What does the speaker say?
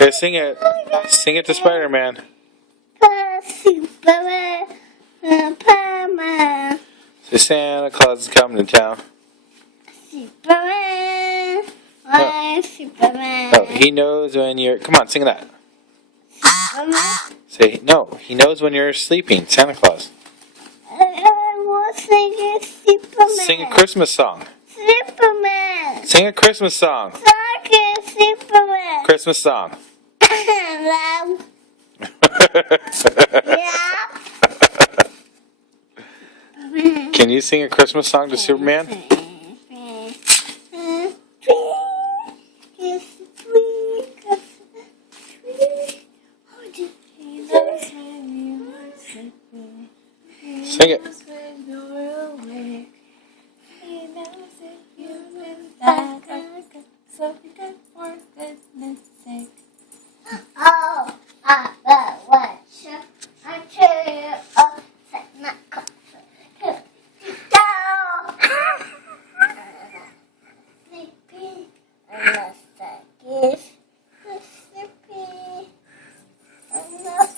Okay, sing it. Sing it to Spider-Man. Superman, Superman, Say Santa Claus is coming to town. Superman, I'm Superman. Oh, he knows when you're. Come on, sing that. Superman. Say no. He knows when you're sleeping. Santa Claus. I was singing Superman. Sing a Christmas song. Superman. Sing a Christmas song. Talking Superman. Christmas song. Love. Yeah. Can you sing a Christmas song to Superman? Sing it. Oh, I what? I tell you, oh, Santa Claus. Sleepy, unless I give sleepy, unless.